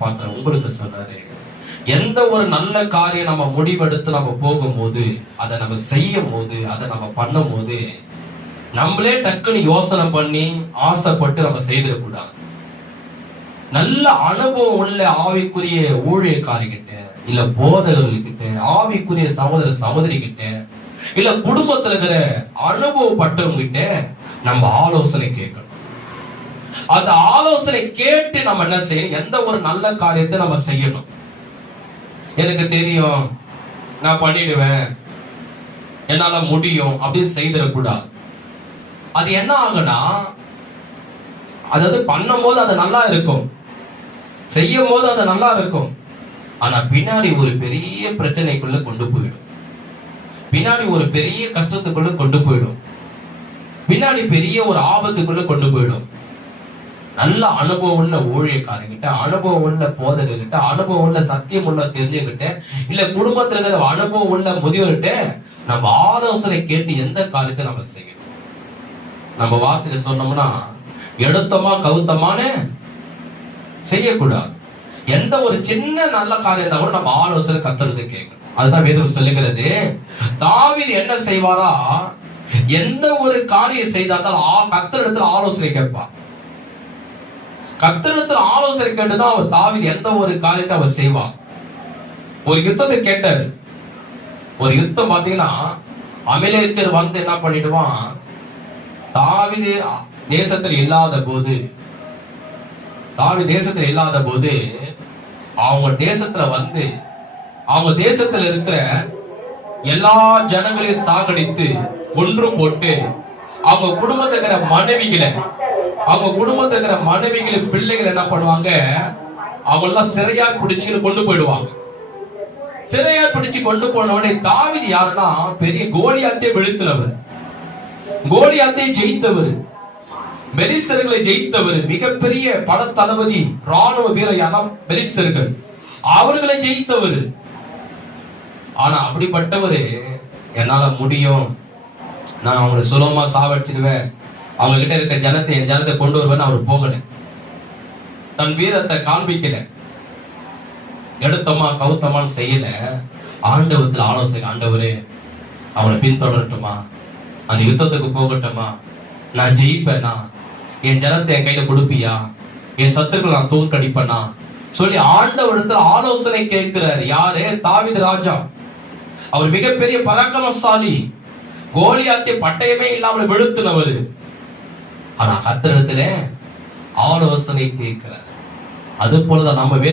பார்க்கிறேன். உங்களுக்கு சொல்றாரு, எந்த ஒரு நல்ல காரியம் நம்ம முடிவெடுத்து நம்ம போகும்போது, அதை நம்ம செய்யும் போது, அதை நம்ம பண்ணும் போது, நம்மளே டக்குன்னு யோசனை பண்ணி ஆசைப்பட்டு நம்ம செய்திடக்கூடாது. நல்ல அனுபவம் உள்ள ஆவிக்குரிய ஊழியக்காரிகிட்ட, இல்ல போதகர்கள்கிட்ட, ஆவிக்குரிய சகோதர சகோதரி கிட்ட, இல்ல குடும்பத்துல இருக்கிற அனுபவப்பட்டவங்க கிட்ட நம்ம ஆலோசனை கேட்கணும். அந்த ஆலோசனை கேட்டு நம்ம என்ன செய்யணும்? எந்த ஒரு நல்ல காரியத்தை நம்ம செய்யணும். எனக்கு தெரியும், நான் பண்ணிடுவேன், என்னால முடியும் அப்படின்னு செய்திடக்கூடாது. அது என்ன ஆகுனா, அதாவது பண்ணும் போது அது நல்லா இருக்கும், செய்யும் போது அது நல்லா இருக்கும், ஆனா பின்னாடி ஒரு பெரிய பிரச்சனைக்குள்ள கொண்டு போயிடும், பின்னாடி ஒரு பெரிய கஷ்டத்துக்குள்ள கொண்டு போயிடும், பின்னாடி பெரிய ஒரு ஆபத்துக்குள்ள கொண்டு போயிடும். நல்ல அனுபவம் உள்ள ஊழியக்காரங்கிட்ட, அனுபவம் உள்ள போதகர்கிட்ட, அனுபவம் உள்ள சத்தியம் உள்ள தெரிஞ்சுக்கிட்ட, இல்ல குடும்பத்துல இருக்கிற அனுபவம் உள்ள முதியோர்கிட்ட நம்ம ஆலோசனை கேட்டு எந்த காரியத்தை நம்ம செய்யணும். நம்ம வார்த்தையில சொன்னோம்னா, எடுத்தமா கவுத்தமான செய்யக்கூடாது. எந்த ஒரு சின்ன நல்ல காரியம் இருந்தா கூட நம்ம ஆலோசனை கத்துறது கேட்கணும். அதுதான் வேதம் சொல்லுகிறது. தாவீது என்ன செய்வாரா, எந்த ஒரு காரியம் செய்தாலும் கர்த்தரிடத்துல ஆலோசனை கேட்பார். கர்த்தரிடத்துல ஆலோசனை கேட்டுதான் அவர் தாவீது எந்த ஒரு காரியத்தை அவர் செய்வார். ஒரு யுத்தத்தை கேட்டாரு. ஒரு யுத்தம் பாத்தீங்கன்னா, அமலேக்கியர் வந்து என்ன பண்ணிடுவான், தாவீது தேசத்தில் இல்லாத போது, அவங்க தேசத்துல வந்து அவங்க தேசத்துல இருக்கிற எல்லா ஜனங்களையும் சாகடித்து ஒன்று போட்டு, அவங்க குடும்பத்துல இருக்கிற மனைவிகளை பிள்ளைகள் என்ன பண்ணுவாங்க, அவங்க எல்லாம் சிறையா பிடிச்சு கொண்டு போயிடுவாங்க. சிறையா பிடிச்சு கொண்டு போன உடனே தாவீது யாருன்னா, பெரிய கோலியாத்தை வீழ்த்தினவர், கோலியாத்தை ஜெயித்தவர், பெலிஸ்தர்களை ஜெயித்தவர், மிகப்பெரிய படத்தளபதி, ராணுவ வீரர் பெலிஸ்தர்கள், அவர்களை ஜெயித்தவர். ஆனா அப்படிப்பட்டவரு, என்னால முடியும், நான் அவங்களை சுலபமா சாவடிச்சிடுவேன், அவங்க கிட்ட இருக்க என் ஜனத்தை கொண்டு வருவேன்னு அவர் போகல, தன் வீரத்தை காண்பிக்கல, எடுத்தமா கவுத்தமான்னு செய்யல. ஆண்டவத்தில் ஆலோசனை, ஆண்டவரே அவனை பின்தொடரட்டுமா, அந்த யுத்தத்துக்கு போகட்டுமா, நான் ஜெயிப்பேனா, என் ஜனத்தை என் கையில கொடுப்பியா, என் சத்துருக்களை நான் தோற்கடிப்பேனா சொல்லி ஆண்டவரிடத்தில் ஆலோசனை கேட்கிறார். யாரு? தாவீது ராஜா. அவர் மிகப்பெரிய பராக்கிரமசாலி, கோலியாத்தை பட்டயமே இல்லாமல் வெளுத்துனவர். ஆனா கர்த்தரிடத்துல ஆலோசனை கேட்கிறார். அது போலதான் நம்ம